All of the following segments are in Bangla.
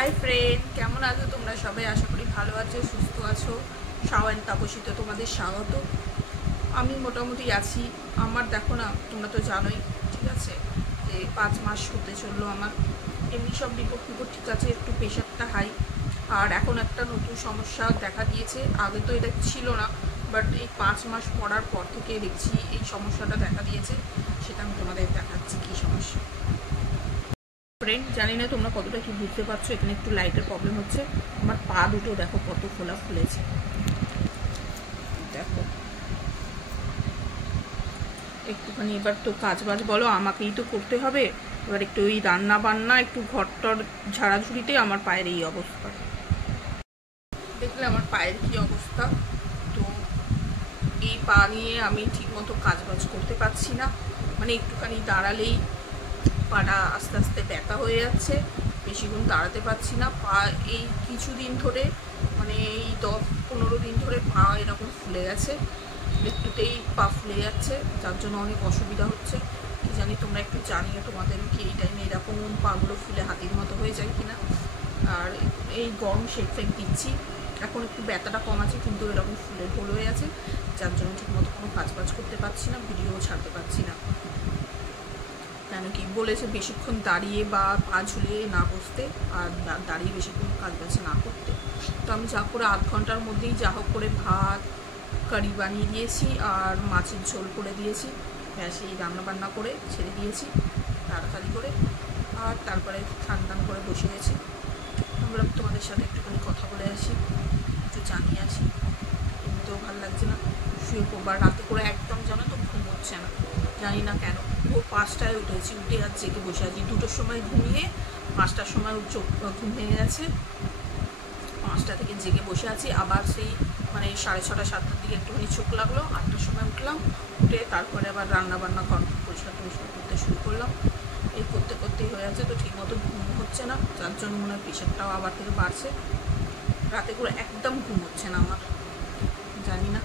হাই ফ্রেন্ড, কেমন আছো তোমরা সবাই? আশা করি ভালো আছো, সুস্থ আছো। শাওন তাপসীতে তোমাদের স্বাগত। আমি মোটামুটি আছি। আমার দেখো না, তোমরা তো জানোই, ঠিক আছে, যে 5 মাস হতে চললো আমার। এমনি সব রিপোর্ট ঠিক আছে, একটু প্রেশারটা হাই। আর এখন একটা নতুন সমস্যা দেখা দিয়েছে, আগে তো এটা ছিল না, বাট এই 5 মাস পড়ার পর থেকে দেখছি এই সমস্যাটা দেখা দিয়েছে। সেটা আমি তোমাদের দেখাচ্ছি কী সমস্যা। ফ্রেন্ড, জানি না তোমরা কতটা কি বুঝতে পারছো, এখানে একটু লাইটের প্রবলেম হচ্ছে। আমার পা দুটো দেখো কত ফোলা ফুলেছে, দেখো। একটুখানি এবার তো কাজ বাজ বলো আমাকেই তো করতে হবে। এবার একটু ওই রান্না বান্না, একটু ঘরটর ঝাড়াঝুড়িতে আমার পায়ের এই অবস্থা। দেখলে আমার পায়ের কি অবস্থা। তো এই পা নিয়ে আমি ঠিকমতো কাজ বাজ করতে পারছি না। মানে একটুখানি দাঁড়ালেই পাটা আস্তে আস্তে ব্যথা হয়ে যাচ্ছে, বেশিক্ষণ দাঁড়াতে পারছি না। পা এই কিছুদিন ধরে, মানে এই 10-15 দিন ধরে পা এরকম ফুলে গেছে, একটুতেই পা ফুলে যাচ্ছে, যার জন্য অনেক অসুবিধা হচ্ছে। কি জানি, তোমরা একটু জানিও তোমাদের কি এই টাইমে এরকম পাগুলো ফুলে হাতির মতো হয়ে যায় কিনা। আর এই গরম শেক ফেক দিচ্ছি, এখন একটু ব্যথাটা কম আছে, কিন্তু এরকম ফুলের গোল হয়ে আছে, যার জন্য ঠিকমতো কোনো কাজ বাজ করতে পারছি না, ভিডিও ছাড়তে পারছি না। কেন কি বলেছে, বেশিক্ষণ দাঁড়িয়ে বা পা ঝুলিয়ে না বসতে, আর দাঁড়িয়ে বেশিক্ষণ কাজ বাজ না করতে। তো আমি যা করে 8 ঘন্টার মধ্যেই যা হোক করে ভাত কারি বানিয়ে দিয়েছি আর মাছের ঝোল করে দিয়েছি, ব্যাস এই রান্নাবান্না করে ছেড়ে দিয়েছি তাড়াতাড়ি করে। আর তারপরে স্নান টান করে বসে গেছি। ভাবলাম তোমাদের সাথে একটুখানি কথা বলে আসি, একটু জানিয়ে আসি। এমনিতেও ভালো লাগছে না, শুয়ে পড়বার রাতে করে একদম জানো তো ঘুম হচ্ছে না, জানি না কেন। ভোর 5টায় উঠেছি, উঠে আর জেগে বসে আছি। 2টোর সময় ঘুমিয়ে 5টার সময় চোখ ঘুম ভেঙে গেছে, 5টা থেকে জেগে বসে আছি। আবার সেই মানে 6:30 7টার দিকে একটুখানি চোখ লাগলো, 8টার সময় উঠলাম, উঠে তারপরে আবার রান্নাবান্না পরিষ্কার করতে শুরু করলাম। এই করতে করতেই হয়ে আছে, তো ঠিকমতো ঘুম হচ্ছে না, যার জন্য মনে হয় প্রেশারটাও আবার থেকে বাড়ছে। রাতে করে একদম ঘুম হচ্ছে না আমার, জানি না।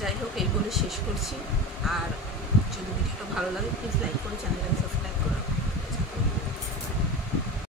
যাই হোক এই বলে শেষ করছি। আর যদি ভিডিওটা ভালো লাগে প্লিজ লাইক করে চ্যানেলটাকে সাবস্ক্রাইব